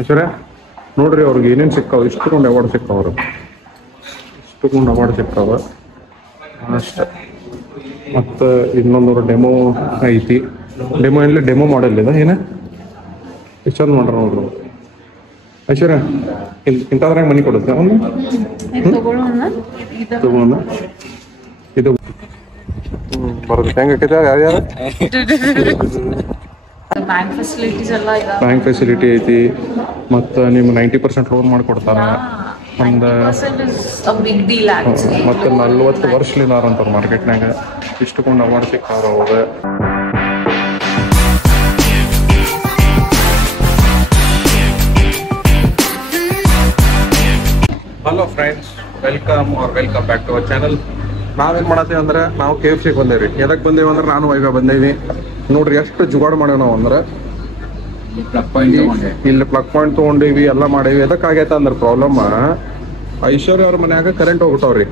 ಐಶ್ವರ್ಯ ನೋಡ್ರಿ ಅವ್ರಿಗೆ ಏನೇನು ಸಿಕ್ಕಾವ ಇಷ್ಟೊಂದು ಅವಾರ್ಡ್ ಸಿಕ್ಕಾವ್ರು ಇಷ್ಟೊಂದು ಅವಾರ್ಡ್ ಸಿಕ್ಕಾವ ಅಷ್ಟೆ. ಮತ್ತು ಇನ್ನೊಂದು ಡೆಮೋ ಐತಿ. ಡೆಮೋ ಏನಿಲ್ಲ ಡೆಮೋ ಮಾಡಲ್ ಇದೆ ಏನ ಎಷ್ಟು ಚಂದ ಮಾಡ್ರ ನೋಡ್ರಿ. ಐಶ್ವರ್ಯ ಇಂಥದ್ರಾಗ ಮನಿ ಕೊಡುತ್ತೆ ಒಂದು ತಗೋಣ ಇದು ಬರೋದು ಹೆಂಗಾಕೈತೆ ಯಾರ್ಯಾರು ಬ್ಯಾಂಕ್ ಫೆಸಿಲಿಟಿ ಐತಿ. ಮತ್ತು ನಿಮ್ಗೆ 90% ಲೋನ್ ಮಾಡಿಕೊಡ್ತಾರ. ಒಂದು ಮತ್ತು 40 ವರ್ಷಲಿಂದ ಅಂತವ್ರು ಮಾರ್ಕೆಟ್ನಾಗ ಇಷ್ಟೊಂದು ಅವಾರ್ಡ್ ಸಿಕ್ಕಾರ ಅವಾಗ. Hello friends, welcome back to our channel. ನಾವೇನು ಮಾಡತ್ತೀವಿ ಅಂದ್ರೆ ನಾವು KFC ಬಂದೇವ್ರಿ. ಎದಕ್ಕೆ ಬಂದೇವಿ ಅಂದ್ರೆ ನಾನು ವೈಭವ ಬಂದೇವಿ. ನೋಡ್ರಿ ಎಷ್ಟು ಜುಗಾಡ್ ಮಾಡ್ಯಾವ ನಾವು ಅಂದ್ರೆ ಇಲ್ಲಿ ಪ್ಲಗ್ ಪಾಯಿಂಟ್ ತೊಗೊಂಡೇವಿ, ಎಲ್ಲ ಮಾಡೇವಿ. ಎದಕ್ಕಾಗೈತೆ ಅಂದ್ರೆ ಪ್ರಾಬ್ಲಮ್ ಐಶ್ವರ್ಯ ಅವ್ರ ಮನ್ಯಾಗ ಕರೆಂಟ್ ಹೋಗ್ಬಿಟ್ಟವ್ರಿ.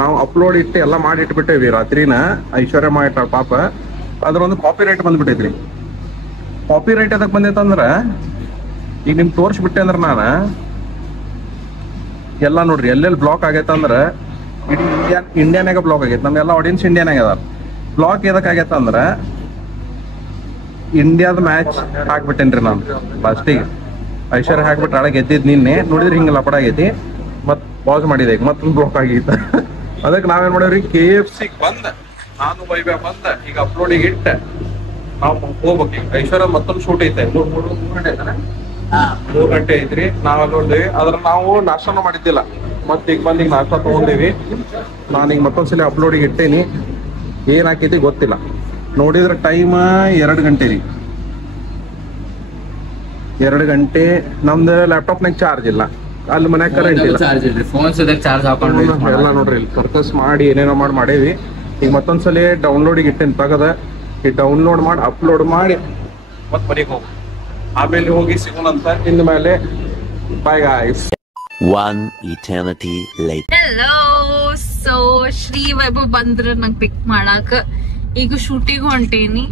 ನಾವು ಅಪ್ಲೋಡ್ ಇಟ್ಟು ಎಲ್ಲ ಮಾಡಿ ಇಟ್ಬಿಟ್ಟೇವಿ ರಾತ್ರಿನ. ಐಶ್ವರ್ಯ ಮಾಡಿಟ್ಟ ಪಾಪ ಅದ್ರೊಂದು ಕಾಪಿ ರೈಟ್ ಬಂದ್ಬಿಟ್ಟೈತ್ರಿ. ಕಾಪಿ ರೈಟ್ ಎದಕ್ಕೆ ಬಂದೈತಂದ್ರೆ ಈಗ ನಿಮ್ಗೆ ತೋರಿಸ್ಬಿಟ್ಟೆ ಅಂದ್ರೆ ನಾನು ಎಲ್ಲ ನೋಡ್ರಿ ಎಲ್ಲೆಲ್ಲಿ ಬ್ಲಾಕ್ ಆಗೈತೆ ಅಂದ್ರೆ ಇಡೀ ಇಂಡಿಯಾನಾಗ ಬ್ಲಾಕ್ ಆಗೈತೆ. ನಮ್ಗೆಲ್ಲ ಆಡಿಯನ್ಸ್ ಇಂಡಿಯಾನಾಗ ಅದ. ಬ್ಲಾಕ್ ಎದಕ್ಕೆ ಆಗೈತೆ ಅಂದ್ರೆ ಇಂಡಿಯಾದ ಮ್ಯಾಚ್ ಹಾಕ್ಬಿಟ್ಟೇನ್ರಿ ನಾನು ಲಾಸ್ಟಿಗೆ. ಐಶ್ವರ್ಯ ಹಾಕ್ಬಿಟ್ಟು ಆಳ ಗೆದ್ದಿದ್ ನಿನ್ನೆ ನೋಡಿದ್ರೆ ಹಿಂಗೆ ಲಪಡ ಆಗೈತಿ. ಮತ್ತೆ ಪಾಸ್ ಮಾಡಿದೆ, ಈಗ ಮತ್ತೊಂದು ಬ್ಲಾಕ್ ಆಗೈತ. ಅದಕ್ಕೆ ನಾವೇನ್ ಮಾಡೇವ್ರಿ, KFC ಬಂದ ನಾನು ವೈಭವ ಬಂದ ಈಗ ಅಪ್ಲೋಡಿಗೆ ಇಟ್ಟ ನಾವು ಹೋಗ್ಬೇಕು. ಐಶ್ವರ್ಯ ಮತ್ತೊಂದು ಶೂಟ್ ಐತೆ 3 ಗಂಟೆ ಐತ್ರಿ. ನಾವೆಲ್ಲ ನೋಡಿದ್ವಿ. ಅದ್ರ ನಾವು ನಾಷ್ಟನೂ ಮಾಡಿದ್ದಿಲ್ಲ. ಮತ್ತೆ ಈಗ ಬಂದು ಈಗ ನಾಷ್ಟ ತಗೊಂಡೇವಿ. ನಾನೀಗ ಮತ್ತೊಂದ್ಸಲ ಅಪ್ಲೋಡಿಗೆ ಇಟ್ಟೇನಿ. ಏನ್ ಹಾಕೈತಿ ಗೊತ್ತಿಲ್ಲ. ನೋಡಿದ್ರೆ ಟೈಮ್ 2 ಗಂಟೆ ರೀ. 2 ಗಂಟೆ. ನಮ್ದು ಲ್ಯಾಪ್ಟಾಪ್ನಾಗ ಚಾರ್ಜ್ ಇಲ್ಲ, ಅಲ್ಲಿ ಮನ್ಯಾಗ ಕರೆಂಟ್ ಇಲ್ಲ. ಎಲ್ಲ ನೋಡ್ರಿ ಇಲ್ಲಿ ಪರ್ಚೇಸ್ ಮಾಡಿ ಏನೇನೋ ಮಾಡೇವಿ. ಈಗ ಮತ್ತೊಂದ್ಸಲ ಡೌನ್ಲೋಡಿಗೆ ಇಟ್ಟೇನಿ ತಗದ. ಈ ಡೌನ್ಲೋಡ್ ಮಾಡಿ ಅಪ್ಲೋಡ್ ಮಾಡಿ ಮತ್ ಮನೆಗೆ ಹೋಗಿ ಆಮೇಲೆ ಹೋಗಿ ಸಿಗೋಣಂತ. ಇನ್ ಮೇಲೆ by guys. One eternity later. Hello, so Shri Vaibhav ಬಂದ್ರ ನಂಗೆ ಪಿಕ್ ಮಾಡಾಕ. ಈಗ ಶೂಟಿಗೆ ಹೊಂಟೇನಿ.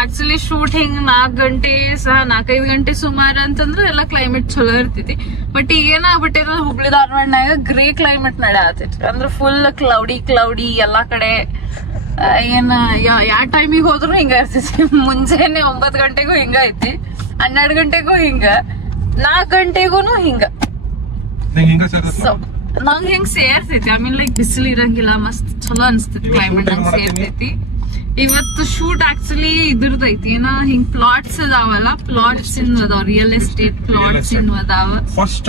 ಆಕ್ಚುಲಿ ಶೂಟ್ ಹಿಂಗ್ 4-5 ಗಂಟೆ ಸುಮಾರು ಅಂತಂದ್ರೆ ಎಲ್ಲ ಕ್ಲೈಮೇಟ್ ಚಲೋ ಇರ್ತೈತಿ. ಬಟ್ ಈಗ ಏನಾಗ್ಬಿಟ್ಟಿರ ಹುಬ್ಳಿ ಧಾರವಾಡನಾಗ ಗ್ರೇ ಕ್ಲೈಮೇಟ್ ನಡೆಯತೈತಿ. ಅಂದ್ರೆ ಫುಲ್ ಕ್ಲೌಡಿ ಎಲ್ಲಾ ಕಡೆ. ಏನ್ ಯಾವ ಟೈಮಿಗೆ ಹೋದ್ರು ಹಿಂಗ ಇರ್ತೈತಿ. ಮುಂಜಾನೆ 9 ಗಂಟೆಗೂ ಹಿಂಗ ಐತಿ, 12 ಗಂಟೆಗೂ ಹಿಂಗ, 4 ಗಂಟೆಗೂನು ಹಿಂಗ. ನಂಗೆ ಹೆಂಗ್ ಸೇರ್ತೈತಿ. ಐ ಮೀನ್ ಲೈಕ್ ಬಿಸಿಲು ಇರಂಗಿಲ್ಲ, ಮಸ್ತ್ ಚಲೋ ಅನ್ಸ್ತೈತಿ ಕ್ಲೈಮೇಟ್. ನಂಗೆ ಸೇರ್ತೈತಿ. ಇವತ್ತು ಶೂಟ್ ಆಕ್ಚುಲಿ ಇದ್ರದೈತಿ ಏನ ಹಿಂಗ್ ಪ್ಲಾಟ್ಸ್ ಅದಾವಲ್ಲ, ಪ್ಲಾಟ್ಸ್ ಇನ್ ಅದಾವ, ರಿಯಲ್ ಎಸ್ಟೇಟ್ ಪ್ಲಾಟ್ಸ್ ಇನ್ ಅದಾವ. ಫಸ್ಟ್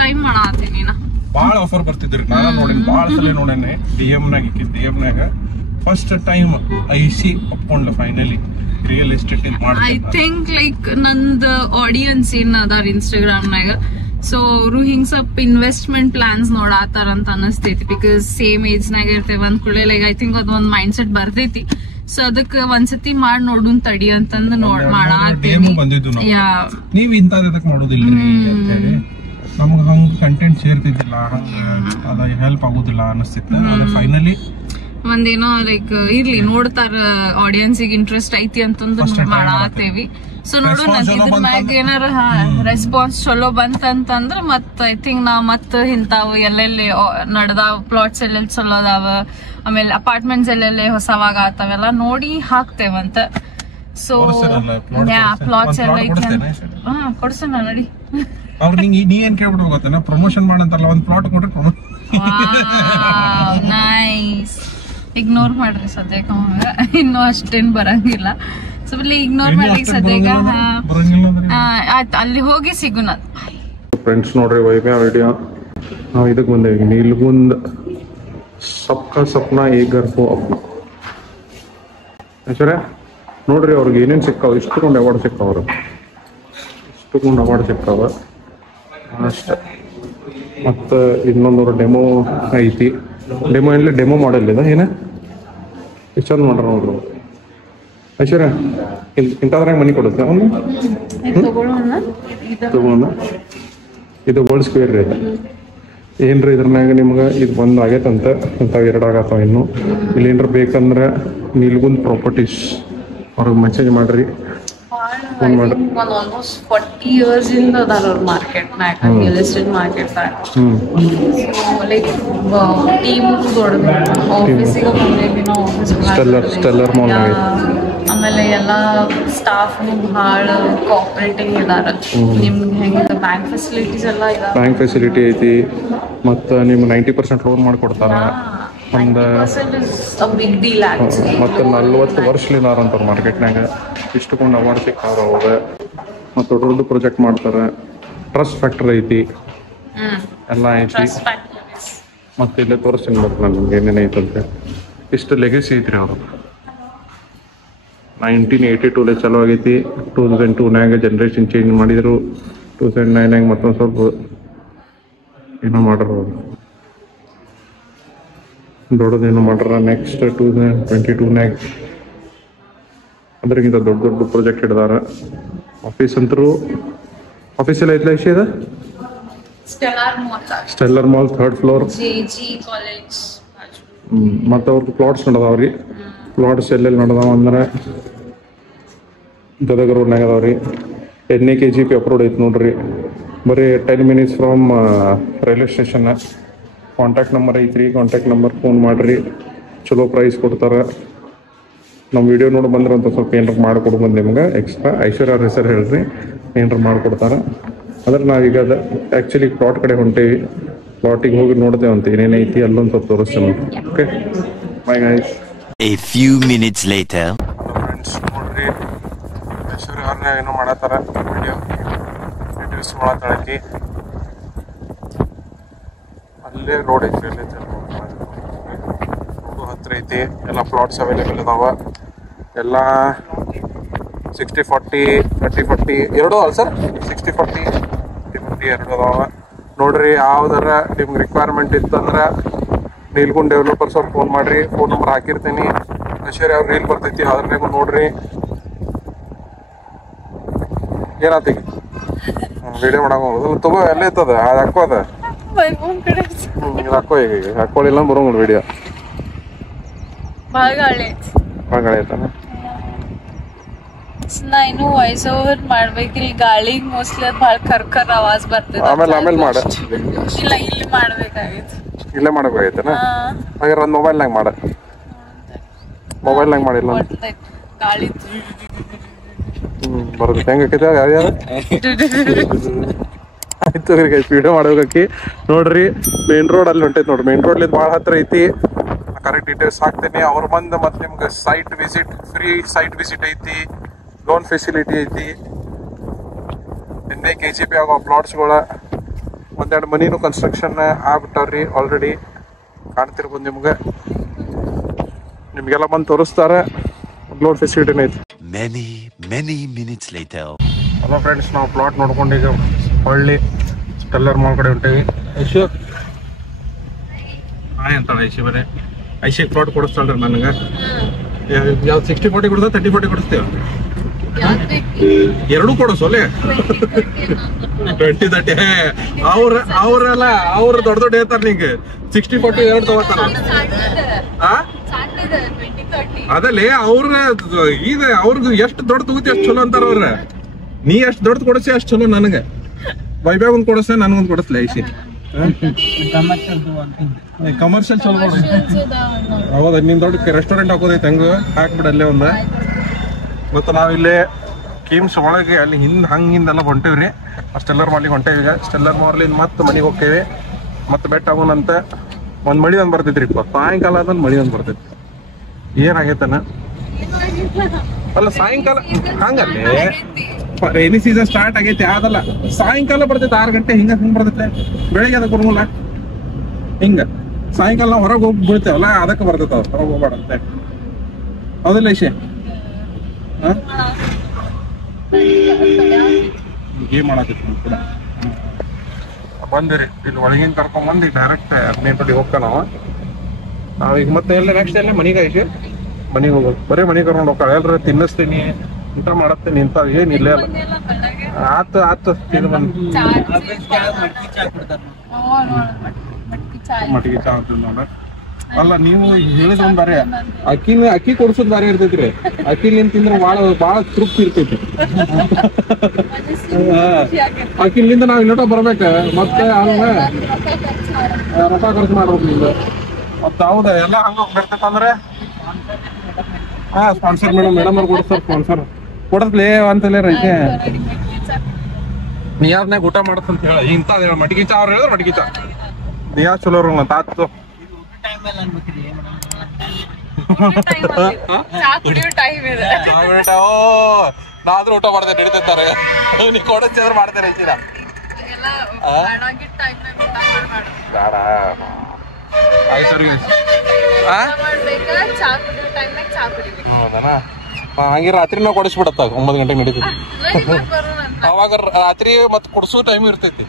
ಟೈಮ್ ಮಾಡಾತೀನಿ ನಾ. ಬಾಳ ಆಫರ್ ಬರ್ತಿದ್ರಿ. ನಾನು ನೋಡಿನ ಬಾಳ ಸಲ ನೋಡೇನೆ. DM-ನಾಗ ಫಸ್ಟ್ ಟೈಮ್ IC ಒಪ್ಕೊಂಡ finally real estate I think like ನಂದ್ ಆಡಿಯನ್ಸ್ ಏನ್ ಅದಾರ ಇನ್ಸ್ಟಾಗ್ರಾಮ್ನಾಗ. ಸೊ ಅವರು ಹಿಂಗ್ ಸ್ವಲ್ಪ ಇನ್ವೆಸ್ಟ್ಮೆಂಟ್ ಪ್ಲಾನ್ಸ್ ನೋಡಾತಾರ ಅಂತ ಅನಸ್ತೈತಿ. ಬಿಕಾಸ್ ಸೇಮ್ ಏಜ್ ನಾಗ ಇರ್ತೇವೆ ಅಂದ್ ಕೂಡಲೇ ಲೈಕ್ ಐ ಥಿಂಕ್ ಅದೊಂದ್ ಮೈಂಡ್ ಸೆಟ್ ಬರ್ತೈತಿ. ಸೊ ಅದಕ್ ಒಂದ್ಸತಿ ಮಾಡಿ ನೋಡುನ್ ತಡಿ ಅಂತಂದ್ ಮಾಡಾತೀನಿ. ನೀವ್ ಇಂತದಕ್ ಮಾಡೋದಿಲ್ರಿ ಅಂತೇಳಿ ನಮ್ಗ ಹಂಗ ಕಂಟೆಂಟ್ ಸೇರ್ತಿದ್ದಿಲ್ಲ, ಹಂಗ ಹೆಲ್ಪ್ ಆಗುದಿಲ್ಲ ಅನಿಸ್ತಿತ್ತು. ಫೈನಲಿ ಒಂದೇನೋ ಲೈಕ್ ಇರ್ಲಿ ನೋಡ್ತಾರ, ಆಡಿಯನ್ಸಿಗೆ ಇಂಟ್ರೆಸ್ಟ್ ಐತಿ ಅಂತಂದು ಮಾಡಾತೇವಿ. ಸೊ ನೋಡೋಣ ಇದ್ರ ಮ್ಯಾಗ ಏನಾರ ರೆಸ್ಪಾನ್ಸ್ ಚಲೋ ಬಂತಂತಂದ್ರ ಮತ್ ಐ ಥಿಂಕ್ ನಾವ್ ಮತ್ ಇಂತಾವ್ ಎಲ್ಲೆಲ್ಲಿ ನಡ್ದಾವ್ ಪ್ಲಾಟ್ಸ್ ಎಲ್ಲೆಲ್ಲಿ ಚಲೋ ಅದಾವ, ಆಮೇಲೆ ಅಪಾರ್ಟ್ಮೆಂಟ್ಸ್ ಎಲ್ಲೆಲ್ಲಿ ಹೊಸವಾಗ ಆತಾವೆಲ್ಲ ನೋಡಿ ಹಾಕ್ತೇವಂತ. ಸೊ ಪ್ಲಾಟ್ಸ್ ಎಲ್ಲ ಕೊಡ್ಸೋಣ ನಡಿ. ನೀ ಏನ್ ಕೇಳ್ಬಿಟ್ಟು ಗೊತ್ತೇನ, ಪ್ರಮೋಷನ್ ಮಾಡಂತಾರಲ್ಲ, ಒಂದ್ ಪ್ಲಾಟ್ ಕೊಟ್ರೆ ನೈಸ್. ಇಗ್ನೋರ್ ಮಾಡ್ರಿ ಸದ್ಯಕ್ಕೆ, ಇನ್ನೂ ಅಷ್ಟೇನ್ ಬರಂಗಿಲ್ಲ. ಸ್ವಲ್ಪ ಇಗ್ನೋರ್ ಮಾಡಿ ಸದ್ಯಕ್ಕೆ. ಆಯ್ತು, ಅಲ್ಲಿ ಹೋಗಿ ಸಿಗುಣ. ಫ್ರೆಂಡ್ಸ್ ನೋಡ್ರಿ, ವೈಭವ ವಿಡಿಯೋ ನಾವು ಇದಕ್ಕೆ ಬಂದೇವಿ. ನೀಲ್ಗುಂದ್ ಸಬ್ಕಾ ಸಪ್ನಾ ಏಕ್ ಘರ್ ಕೋ ಅಪ್ನಾ. ಐಶ್ವರ್ಯ ನೋಡ್ರಿ ಅವ್ರಿಗೆ ಏನೇನು ಸಿಕ್ಕಾವ ಇಷ್ಟೊಂದು ಅವಾರ್ಡ್ ಸಿಕ್ಕಾವ್ರು ಇಷ್ಟೊಂದು ಅವಾರ್ಡ್ ಸಿಕ್ಕಾವ ಅಷ್ಟೆ. ಮತ್ತು ಇನ್ನೊಂದು ಡೆಮೋ ಐತಿ. ಡೆಮೋ ಏನಿಲ್ಲ ಡೆಮೋ ಮಾಡಲ್ ಇದೆ ಏನ ಎಷ್ಟು ಚಂದ ಮಾಡ್ರ ನೋಡ್ರಿ. ಐಶ್ವರ್ಯ ಇಂಥದ್ರಾಗ ಮನಿ ಕೊಡುತ್ತೆ ಒಂದು ತಗೋಣ. ಇದು ವರ್ಲ್ಡ್ ಸ್ಕ್ವೇರ್ ರೀ. ಏನ್ರಿ ಇದ್ರನಾಗ ನಿಮ್ಗೆ ಇದು ಒಂದು ಆಗೈತಂತ, ಇಂಥವು 2 ಆಗತ್ತಾವ. ಇನ್ನು ಇಲ್ಲಿ ಏನ್ರ ಬೇಕಂದ್ರೆ ನೀಲ್ಗುಂದ್ ಪ್ರಾಪರ್ಟೀಸ್ ಅವ್ರಿಗೆ ಮೆಸೇಜ್ ಮಾಡ್ರಿ. ಫೋನ್ ಮಾಡ್ರಿ. ಒಂದು ಆಲ್ಮೋಸ್ಟ್ 40 years ಇಂದ ಅದಾರ ಅವ್ರ ಮಾರ್ಕೆಟ್ನಾಗ, ರಿಯಲ್ ಎಸ್ಟೇಟ್ ಮಾರ್ಕೆಟ್ನಾಗ. ಲೈಕ್ ಟೀಮ್ ದೊಡ್ಡದು, ಆಫೀಸಿಗೆ ಬಂದೇವಿ ನಾವು, ಸ್ಟೆಲ್ಲರ್ ಮಾಲ್ ಆಮೇಲೆ ಎಲ್ಲ ಸ್ಟಾಫ್ನು ಭಾಳ ಕೋಆಪರೇಟಿವ್ ಇದಾರ. ನಿಮ್ಗೆ ಹೆಂಗೆ ಬ್ಯಾಂಕ್ ಫೆಸಿಲಿಟೀಸ್ ಎಲ್ಲ ಇದಾವ, ಬ್ಯಾಂಕ್ ಫೆಸಿಲಿಟಿ ಐತಿ, ಮತ್ತು ನಿಮ್ಗೆ 90% ಲೋನ್ ಮಾಡಿಕೊಡ್ತಾರ. ಒಂದು ಬಿಗ್ ಡೀಲ್ ಆಕ್ಚುಲಿ. ಮತ್ತು 40 ವರ್ಷಲಿಂದ ಅವ್ರ ಮಾರ್ಕೆಟ್ನಾಗ ಇಷ್ಟಕೊಂಡು ಅವಾರ್ಡ್ ಸಿಕ್ಕಾರ ಅವಾಗ. ಮತ್ತು ದೊಡ್ಡ ಪ್ರಾಜೆಕ್ಟ್ ಮಾಡ್ತಾರೆ. ಟ್ರಸ್ಟ್ ಫ್ಯಾಕ್ಟರ್ ಐತಿ, ಎಲ್ಲ ಐತಿ. ಮತ್ತು ಇಲ್ಲೇ ತೋರಿಸ್ತೀನಿ ಬೇಕು ನಾನು ನಿಮ್ಗೆ ಏನೇನೈತಂತೆ. ಇಷ್ಟು ಲೆಗಸಿ ಐತ್ರಿ ಅವರು. 1982 ಚಲೋ ಆಗೈತಿ. 2002 ಜನ್ರೇಷನ್ ಚೇಂಜ್ ಮಾಡಿದ್ರು. 2009 ಮತ್ತೊಂದು ಸ್ವಲ್ಪ ಏನೋ ಮಾಡ್ರ ಅವರು, ದೊಡ್ಡದೇನೋ ಮಾಡ್ರ. ನೆಕ್ಸ್ಟ್ 2022 ಅದ್ರಗಿಂತ ದೊಡ್ಡ ದೊಡ್ಡ ಪ್ರಾಜೆಕ್ಟ್ ಹಿಡ್ದಾರ. ಆಫೀಸ್ ಅಂತರೂ ಆಫೀಸೆಲ್ಲ ಐತ್ಲ ವಿಷಯ ಇದೆ. Stellar mall 3rd floor. ಮತ್ತು ಅವ್ರದ್ದು ಪ್ಲಾಟ್ಸ್ ನಡೆದಾವ್ರಿ. ಪ್ಲಾಟ್ಸ್ ಎಲ್ಲೆಲ್ಲಿ ನಡೆದಾವ ಅಂದ್ರೆ ಗದಗ ರೋಡ್ನಾಗ ಅದಾವ್ರಿ. NAKGP ಅಪ್ರೋಡ್ ಐತಿ ನೋಡ್ರಿ. ಬರೀ 10 minutes from railway station. Contact number ಐತ್ರಿ, ಕಾಂಟ್ಯಾಕ್ಟ್ ನಂಬರ್ ಫೋನ್ ಮಾಡಿರಿ. ಚಲೋ ಪ್ರೈಸ್ ಕೊಡ್ತಾರೆ. ನಮ್ಮ ವಿಡಿಯೋ ನೋಡಿ ಬಂದ್ರೆ ಅಂತ ಸ್ವಲ್ಪ ಏನಾರು ಮಾಡಿಕೊಡು ಬಂದು ನಿಮ್ಗೆ ಎಕ್ಸ್ಟ್ರಾ. ಐಶ್ವರ್ಯ ಅವ್ರ ಹೆಸರು ಹೇಳ್ರಿ, ಏನಾರು ಮಾಡಿಕೊಡ್ತಾರೆ. ಅದ್ರ ನಾವೀಗ ಅದು ಆ್ಯಕ್ಚುಲಿ ಪ್ಲಾಟ್ ಕಡೆ ಹೊಂಟೇವಿ. ಪ್ಲಾಟಿಗೆ ಹೋಗಿ ನೋಡ್ತೇವೆ ಅಂತ ಏನೇನೈತಿ ಅಲ್ಲೊಂದು ಸ್ವಲ್ಪ ತೋರಿಸ್ತೇವೆ. Okay, bye guys. A few minutes later. Friends ನೋಡ್ರಿ, ಐಶ್ವರ್ಯ ಅವ್ರನ್ನ ಏನೋ ಮಾಡತ್ತಾರ ವಿಡಿಯೋ ಇಂಟ್ರಡ್ಯೂಸ್ ಮಾಡತ್ತಾಳಕಿ. ಅಲ್ಲೇ ರೋಡ್ ಐತಿ, ಅಲ್ಲೇ ರೋಡು ಹತ್ರ ಐತಿ. ಎಲ್ಲ ಪ್ಲಾಟ್ಸ್ ಅವೈಲೇಬಲ್ ಅದಾವ. ಎಲ್ಲ 60-40, 30-40 ಎರಡೂ ಅಲ್ಲ ಸರ್. 60-40, 50-50 ಎರಡು ಅದಾವ. ನೋಡ್ರಿ, ಯಾವ್ದಾರ ನಿಮ್ಗೆ ರಿಕ್ವೈರ್ಮೆಂಟ್ ಇತ್ತಂದ್ರೆ ನೀಲ್ಗುಂಡ್ ಡೆವಲಪರ್ಸ್ ಅವ್ರು ಫೋನ್ ಮಾಡಿರಿ. ಫೋನ್ ನಂಬರ್ ಹಾಕಿರ್ತೀನಿ. ಐಶ್ವರ್ಯ ಅವ್ರ ರೀಲ್ ಬರ್ತೈತಿ, ಅದ್ರಾಗ ನೋಡ್ರಿ. ಏನಾತೀಗ ವಿಡಿಯೋ ಮಾಡಕ್ ಹೋಗೋದು ತಗೋ, ಎಲ್ಲ ಇರ್ತದ ಅದು ಹಾಕೋದ. ಹಾಕೋ, ಈಗ ಹಾಕೊಳ್ಳಿಲ್ಲ ಬರೋಂಗ್ ವಿಡಿಯೋ ಭಾಳ ಗಾಳಿ ಐತಾನ. ನಾ ಇನ್ನು ವಾಯ್ಸ್ ಓವರ್ ಮಾಡ್ಬೇಕಿಲ್ಲ. ಗಾಳಿಗೆ ಮೋಸ್ಟ್ಲಿ ಅದು ಭಾಳ ಕರ್ಕರ್ ಆವಾಜ್ ಬರ್ತದೆ. ಆಮೇಲೆ ಮಾಡ. ಇಲ್ಲ, ಇಲ್ಲಿ ಮಾಡ್ಬೇಕಾಗಿತ್ತು. ಇಲ್ಲೇ ಮಾಡಬೇಕಾಗೈತೇನ? ಹಾಗಾದ್ರೆ ಒಂದು ಮೊಬೈಲ್ನಾಗ ಮಾಡ. ಮೊಬೈಲ್ನಾಗ ಮಾಡಿಲ್ಲ ಗಾಳಿ ಬರೋದು ಹೆಂಗೈತೆ ಯಾರ್ಯಾರು. ಆಯ್ತು, ವಿಡಿಯೋ ಮಾಡ್ಬೇಕಾಕಿ. ನೋಡ್ರಿ, ಮೇನ್ ರೋಡ್ ಅಲ್ಲಿ ಹೊಂಟೈತಿ ನೋಡ್ರಿ. ಮೇನ್ ರೋಡ್ಲಿಂದ ಭಾಳ ಹತ್ರ ಐತಿ. ಕರೆಕ್ಟ್ ಡೀಟೇಲ್ಸ್ ಹಾಕ್ತೇನೆ. ಅವ್ರು ಬಂದು ಮತ್ತೆ ನಿಮ್ಗೆ site visit, free site visit ಐತಿ, ಲೋನ್ ಫೆಸಿಲಿಟಿ ಐತಿ. NAKGP ಆಗೋ ಪ್ಲಾಟ್ಸ್ಗಳ ಒಂದೆರಡು ಮನಿನೂ ಕನ್ಸ್ಟ್ರಕ್ಷನ್ ಆಗ್ಬಿಟ್ಟವ್ರಿ ಆಲ್ರೆಡಿ. ಕಾಣ್ತಿರ್ಬೋದು ನಿಮ್ಗೆ. ನಿಮ್ಗೆಲ್ಲ ಬಂದು ತೋರಿಸ್ತಾರೆ. ಲೋನ್ ಫೆಸಿಲಿಟಿನ ಐತಿ. Many minutes later. Hello friends, ನಾವು ಪ್ಲಾಟ್ ನೋಡ್ಕೊಂಡು ಈಗ ಹೊಳ್ಳಿ ಸ್ಟೆಲ್ಲರ್ ಮಾಲ್ ಕಡೆ ಹೊಂಟೇವಿ. ಐಶು ಅಂತಾಳೆ. ಬರೀ ಐಶಿಗೆ ಪ್ಲಾಟ್ ಕೊಡಿಸ್ತಾಳ್ರಿ ನನಗೆ. ಯಾವ್ದು 60-40 ಕೊಡ್ತಾ 30-40 ಕೊಡಿಸ್ತೀವಿ? ಎರಡೂ ಕೊಡಿಸೋಲೆ. 20-30 ಅವ್ರೆಲ್ಲ ಅವ್ರು ದೊಡ್ಡ ಹೇಳ್ತಾರೆ. ನಿಂಗೆ 60-40 ಎರಡು ತಗೋತಾರ. ಅದಲ್ಲೇ ಅವ್ರ ಈಗ ಅವ್ರಿಗೆ ಎಷ್ಟು ದೊಡ್ಡ ತಗೋತಿ ಅಷ್ಟು ಚಲೋ ಅಂತಾರ ಅವ್ರ. ನೀ ಎಷ್ಟು ದೊಡ್ಡ ಕೊಡಿಸಿ ಅಷ್ಟು ಚಲೋ. ನನಗೆ ವೈಬ್ಯಾಗ್ ಒಂದು ಕೊಡಿಸ್ತೆ, ನನಗೊಂದು ಕೊಡಿಸ್ಲೆ ಐಸಿ. ಕಮರ್ಷಿಯಲ್ ಚಲೋ ನೋಡ್ರಿ. ಹೌದ, ನಿಮ್ ದೊಡ್ಡ ರೆಸ್ಟೋರೆಂಟ್ ಹಾಕೋದೈತೆ, ಹಂಗ ಹಾಕ್ಬಿಡಲ್ಲೇ ಒಂದು. ಮತ್ತು ನಾವಿಲ್ಲೇ ಕೀಮ್ಸ್ ಒಳಗೆ ಅಲ್ಲಿ ಹಂಗಿಂದೆಲ್ಲ ಹೊಂಟೇವ್ರಿ. ಸ್ಟೆಲ್ಲರ್ ಮಾಲಿಗೆ ಹೊಂಟೇವಿ. ಈಗ ಸ್ಟೆಲ್ಲರ್ ಮಾರ್ಲಿಂದ ಮತ್ತೆ ಮನೆಗೆ ಹೋಗ್ತೇವೆ. ಮತ್ತೆ ಬೆಟ್ಟ ಆಗೋಣಂತ. ಒಂದು ಮಳಿ ಒಂದು ಬರ್ತೈತ್ರಿ. ಸಾಯಂಕಾಲ ಆದಲ್ಲಿ ಮಳಿ ಒಂದು ಬರ್ತೈತಿ. ಏನಾಗೈತನ ಅಲ್ಲ, ಸಾಯಂಕಾಲ ಹಂಗಲ್ಲೇ ರೈನಿ ಸೀಸನ್ ಸ್ಟಾರ್ಟ್ ಆಗೈತಿ. ಅದಲ್ಲ, ಸಾಯಂಕಾಲ ಬರ್ತೈತೆ 6 ಗಂಟೆ ಹಿಂಗ ಬರ್ತೈತೆ. ಬೆಳಿಗ್ಗೆ ಅದಕ್ಕೆ ಬರೋಲ್ಲ. ಹಿಂಗ ಸಾಯಂಕಾಲ ನಾವು ಹೊರಗೆ ಹೋಗಿ ಬೀಳ್ತೇವಲ್ಲ, ಅದಕ್ಕೆ ಬರ್ತೈತೆ. ಅವ್ರು ಹೊರಗೆ ಹೋಗ್ಬೇಡಂತೆ. ಹೌದಿಲ್ಲ ಐಶೆ? ಏನ್ ಮಾಡತ್ತಿತ್ತು ಕೂಡ ಬಂದಿರಿ. ಇಲ್ಲಿ ಒಳಗಿನ ಕರ್ಕೊಂಡ್ಬಂದು ಈಗ ಡೈರೆಕ್ಟ್ ಮೇಲ್ಪಡಿ ಹೋಗ್ತಾನ ನಾವೀಗ. ಮತ್ತೆ ಎಲ್ಲ ನೆಕ್ಸ್ಟ್ ಎಲ್ಲ ಮನೆಗೆ ಐಶೆ ಮನೆಗೆ ಹೋಗೋದು. ಬರೀ ಮನೆಗೆ ಕರ್ಕೊಂಡು ಹೋಗ್ತಾಳೆ. ಎಲ್ಲರ ತಿನ್ನಿಸ್ತೀನಿ, ಊಟ ಮಾಡತ್ತೇನೆ ಇಂಥ ಏನಿಲ್ಲ. ಆತು ಇದು ಬಂದು ಮಟ್ಟಿಗೆ ಚಾ ಆಗ್ತದೆ ನೋಡ. ಅಲ್ಲ ನೀವು ಹೇಳಿದ ಒಂದ್ ಬಾರಿ ಅಕ್ಕಿ ಕೊಡ್ಸೋದ್ ಬಾರಿ ಇರ್ತೈತ್ರಿ. ಅಕ್ಕಿಲಿಂದ ತಿಂದ್ರೆ ಬಾಳ ತೃಪ್ತಿ ಇರ್ತೈತಿ. ಅಕ್ಕಿಲಿಂದ ನಾವ್ ಇನ್ನೋಟ ಬರ್ಬೇಕ, ಮತ್ತೆ ಆಮೇಲೆ ರೊಕ್ಕ ಖರ್ಚು ಮಾಡ್ಬೇಕು ನಿಮ್ದು. ಮತ್ತ ಹೌದಾ ಎಲ್ಲ ಹಂಗ ಬರ್ತೈತಂದ್ರೆ ಸ್ಪಾನ್ಸರ್ ಮೇಡಮ್ ಅವ್ರು ಕೊಡ್ತಾರ. ಸ್ಪಾನ್ಸರ್ ಕೊಡತ್ಲೇ ಅಂತಲೇ ರೈತೆ ನಿಯಾದ್ನಾಗ ಊಟ ಮಾಡತ್ತಂತ ಹೇಳ. ಇಂತ ಮಟಗಿ ಚಾ ಅವ್ರು ಹೇಳಿದ್ರೆ ಮಟಗಿ ಚಾ ನಿಯಾ ಚಲೋ ತಾತು ನಾದ್ರೂ ಊಟ ಮಾಡ್ದೆ ನಡೀತಾರೆ. ನೀ ಕೊಡಚ್ಚಿದ್ರೆ ಮಾಡ್ತೇನೆ ಹೆಚ್ಚಿನ ಬೇಡ ಹೌದನಾ? ಹಂಗೆ ರಾತ್ರಿ ನಾವು ಕೊಡಿಸ್ಬಿಡತ್ತ 9 ಗಂಟೆಗೆ ನಡೀತೈತಿ. ಅವಾಗ ರಾತ್ರಿ ಮತ್ ಕುಡ್ಸೋ ಟೈಮ್ ಇರ್ತೈತಿ.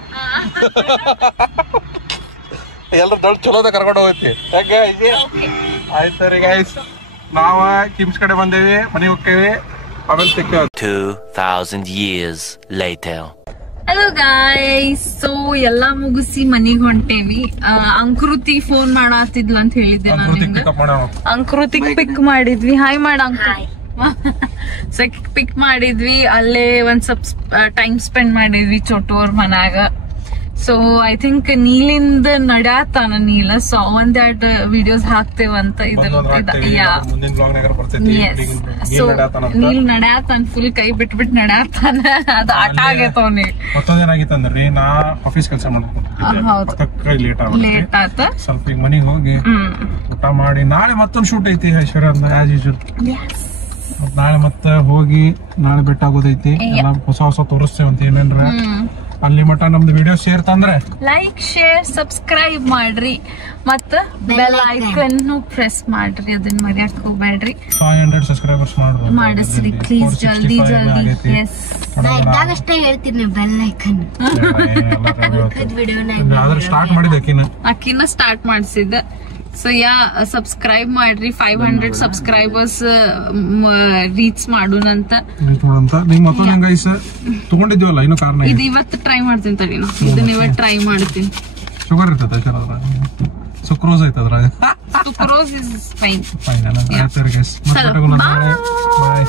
ಎಲ್ರು ದೊಡ್ಡ ಚಲೋದ ಕರ್ಕೊಂಡು ಹೋಗೈತಿ. ಆಯ್ತು ರೀ ಗೈಸ್, ನಾವ ಕಿಮ್ಸ್ ಕಡೆ ಬಂದೇವಿ, ಮನೆಗೆ ಹೋಗ್ತೇವಿ, ಆಮೇಲೆ ಸಿಕ್ಕೇವಿ. 2000 years later. Hello guys, so ಎಲ್ಲಾ ಮುಗಿಸಿ ಮನಿಗ್ ಹೊಂಟೇವಿ. ಅಂಕೃತಿ ಫೋನ್ ಮಾಡಾತಿದ್ಲ ಅಂತ ಹೇಳಿದ್ದೆ ನಾನು. ಅಂಕೃತಿಗ್ ಪಿಕ್ ಮಾಡಿದ್ವಿ. ಹಾಯ್ ಮಾಡ ಅಂಕೃತಿ. ಸೊ ಪಿಕ್ ಮಾಡಿದ್ವಿ, ಅಲ್ಲೇ ಒಂದ್ ಸ್ವಲ್ಪ ಟೈಮ್ ಸ್ಪೆಂಡ್ ಮಾಡಿದ್ವಿ ಚೋಟೋರ್ ಮನ್ಯಾಗ. ಸೊ ಐ ಥಿಂಕ್ ನೀಲಿಂದ ನಡ್ಯಾತಾನ ನೀಲ. ಸೊ ಒಂದೆರಡು ವಿಡಿಯೋಸ್ ಹಾಕ್ತೇವಂತ ಸೊ ನೀಲ್ ನಡ್ಯಾತಾನ, ಫುಲ್ ಕೈ ಬಿಟ್ಬಿಟ್ ನಡ್ಯಾತಾನ. ಅದು ಆಟ ಆಗೈತ ಅವ್ನಿಗೆ. ಮತ್ತೊಂದೇನಾಗಿತ್ತಂದ್ರಿ, ನಾ ಆಫೀಸ್ ಕೆಲಸ ಲೇಟ್ ಆತ. ಸ್ವಲ್ಪ ಈಗ ಮನಿಗ್ ಹೋಗಿ ಊಟ ಮಾಡಿ ನಾಳೆ ಮತ್ತೊಂದು ಶೂಟ್ ಐತಿ ಐಶ್ವರ್ಯ ಆಸ್ ಯೂಶುವಲ್. ನಾಳೆ ಮತ್ತೆ ಹೋಗಿ ನಾಳೆ ಬೆಟ್ಟ ಆಗೋದೈತಿ. ಎಲ್ಲ ಹೊಸ ತೋರಿಸ್ತೇವಂತ ಏನೇನ್ರ. ಅಲ್ಲಿ ಮಟ್ಟ ನಮ್ದು ವಿಡಿಯೋ ಶೇರ್ ತಂದ್ರೆ ಲೈಕ್, ಶೇರ್, ಸಬ್ಸ್ಕ್ರೈಬ್ ಮಾಡ್ರಿ, ಮತ್ತ ಬೆಲ್ ಐಕನ್ ಪ್ರೆಸ್ ಮಾಡ್ರಿ. ಅದನ್ನ ಮರ್ಯಾಕ್ ಹೋಗ್ಬೇಡ್ರಿ. 500 ಸಬ್ಸ್ಕ್ರೈಬರ್ಸ್ ಮಾಡಿಸ್ರಿ ಪ್ಲೀಸ್, ಜಲ್ದಿ. ಎಸ್, ಅಷ್ಟೇ ಹೇಳ್ತೀನಿ, ಬೆಲ್ ಐಕನ್ ಸ್ಟಾರ್ಟ್ ಮಾಡಿದ ಅಕ್ಕಿನ ಸ್ಟಾರ್ಟ್ ಮಾಡ್ಸಿದ್ದ. ಸೊ ಸಬ್ಸ್ಕ್ರೈಬ್ ಮಾಡ್ರಿ. 500 ಸಬ್ಸ್ಕ್ರೈಬರ್ಸ್ ರೀಚ್ ಮಾಡೋಣಂತ. ತಗೊಂಡಿದ್ವಲ್ಲ ಇನ್ನು ಕಾರಣ ಇದು ಇವತ್ತು ಟ್ರೈ ಮಾಡ್ತೀನಿ ತಡಿ. ಇದನ್ನ ಇವತ್ತು ಟ್ರೈ ಮಾಡ್ತೀನಿ. ಶುಗರ್ ಇರ್ತದೆ, ಸುಕ್ರೋಸ್ ಐತದ್ರ. Sucrose is fine. ಬಾಯ್.